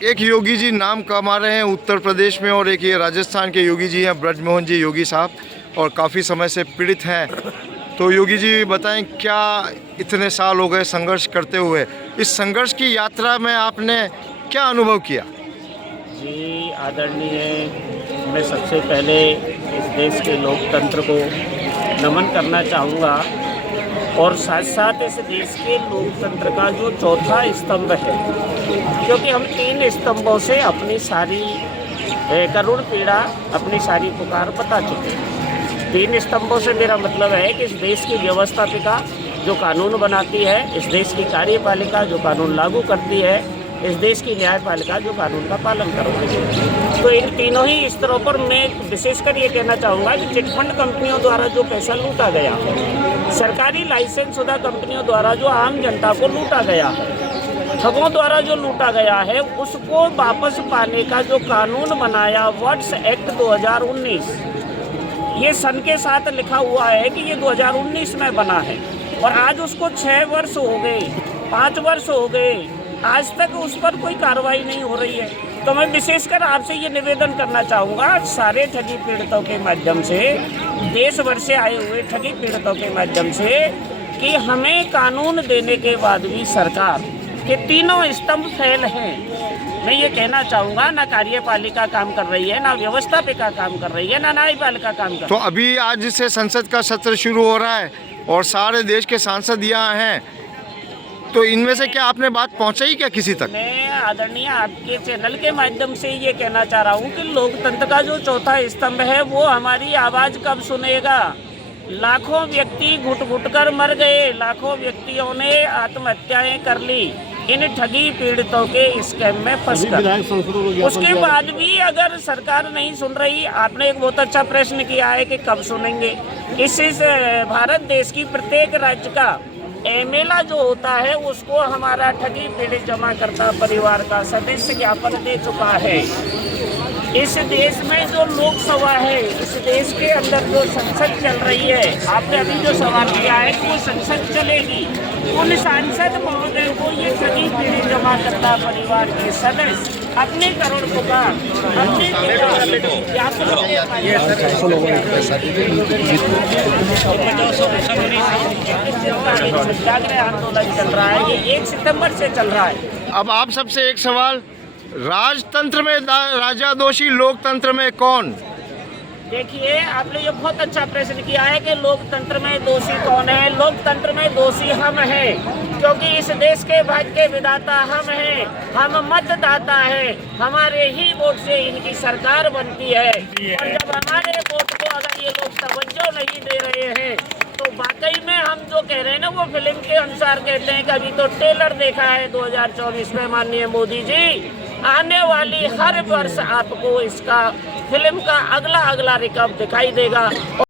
एक योगी जी नाम कमा रहे हैं उत्तर प्रदेश में और एक ये राजस्थान के योगी जी हैं ब्रजमोहन जी योगी साहब, और काफ़ी समय से पीड़ित हैं। तो योगी जी बताएं, क्या इतने साल हो गए संघर्ष करते हुए, इस संघर्ष की यात्रा में आपने क्या अनुभव किया? जी आदरणीय, मैं सबसे पहले इस देश के लोकतंत्र को नमन करना चाहूँगा और साथ साथ इस देश के लोकतंत्र का जो चौथा स्तंभ है, क्योंकि हम 3 स्तंभों से अपनी सारी करुण पीड़ा, अपनी सारी पुकार बता चुके हैं। 3 स्तंभों से मेरा मतलब है कि इस देश की व्यवस्थापिका जो कानून बनाती है, इस देश की कार्यपालिका जो कानून लागू करती है, इस देश की न्यायपालिका जो कानून का पालन करती है। तो इन तीनों ही स्तरों पर मैं विशेषकर ये कहना चाहूँगा कि चिटफंड कंपनियों द्वारा जो पैसा लूटा गया है, सरकारी लाइसेंस शुदा कंपनियों द्वारा जो आम जनता को लूटा गया है, ठगों द्वारा जो लूटा गया है, उसको वापस पाने का जो कानून बनाया वर्ड्स एक्ट 2019, ये सन के साथ लिखा हुआ है कि ये 2019 में बना है और आज उसको 6 वर्ष हो गए, 5 वर्ष हो गए, आज तक उस पर कोई कार्रवाई नहीं हो रही है। तो मैं विशेषकर आपसे ये निवेदन करना चाहूँगा सारे ठगी पीड़ितों के माध्यम से, देश भर से आए हुए ठगी पीड़ितों के माध्यम से, कि हमें कानून देने के बाद भी सरकार के तीनों स्तंभ फेल हैं। मैं ये कहना चाहूँगा, ना कार्यपालिका काम कर रही है, ना व्यवस्थापिका काम कर रही है, ना न्यायपालिका काम कर रही है। तो अभी आज से संसद का सत्र शुरू हो रहा है और सारे देश के सांसद यहाँ हैं, तो इनमें से क्या आपने बात पहुंचाई क्या किसी तक? मैं आदरणीय आपके चैनल के माध्यम से ये कहना चाह रहा हूँ कि लोकतंत्र का जो चौथा स्तंभ है वो हमारी आवाज़ कब सुनेगा? लाखों व्यक्ति घुट घुट कर मर गए, लाखों व्यक्तियों ने आत्महत्याएं कर ली इन ठगी पीड़ितों के स्कैम में फंसकर। उसके बाद भी अगर सरकार नहीं सुन रही, आपने एक बहुत अच्छा प्रश्न किया है कि कब सुनेंगे। इस भारत देश की प्रत्येक राज्य का एमएलए जो होता है उसको हमारा ठगी पीड़ित जमा करता परिवार का सदस्य ज्ञापन दे चुका है। इस देश में जो लोकसभा है, इस देश के अंदर जो संसद चल रही है, आपने अभी जो सवाल किया है कि वो संसद चलेगी, उन सांसद महोदय को ये ठगी पीड़ित जमा करता परिवार के सदस्य अपने करोड़ पुकार, अपने सत्याग्रह आंदोलन चल रहा है, ये 1 सितंबर से चल रहा है। अब आप सबसे एक सवाल, राजतंत्र में राजा दोषी, लोकतंत्र में कौन? देखिए, आपने ये बहुत अच्छा प्रश्न किया है कि लोकतंत्र में दोषी कौन है। लोकतंत्र में दोषी हम हैं, क्योंकि इस देश के भाग्य के विधाता हम हैं, हम मतदाता हैं, हमारे ही वोट से इनकी सरकार बनती है। और जब हमारे वोट को अगर ये लोग तवज्जो नहीं दे रहे हैं तो वाकई में हम जो कह रहे हैं ना, वो फिल्म के अनुसार कहते हैं कि अभी तो ट्रेलर देखा है 2024 में माननीय मोदी जी, आने वाली हर वर्ष आपको इसका फिल्म का अगला रिकॉर्ड दिखाई देगा।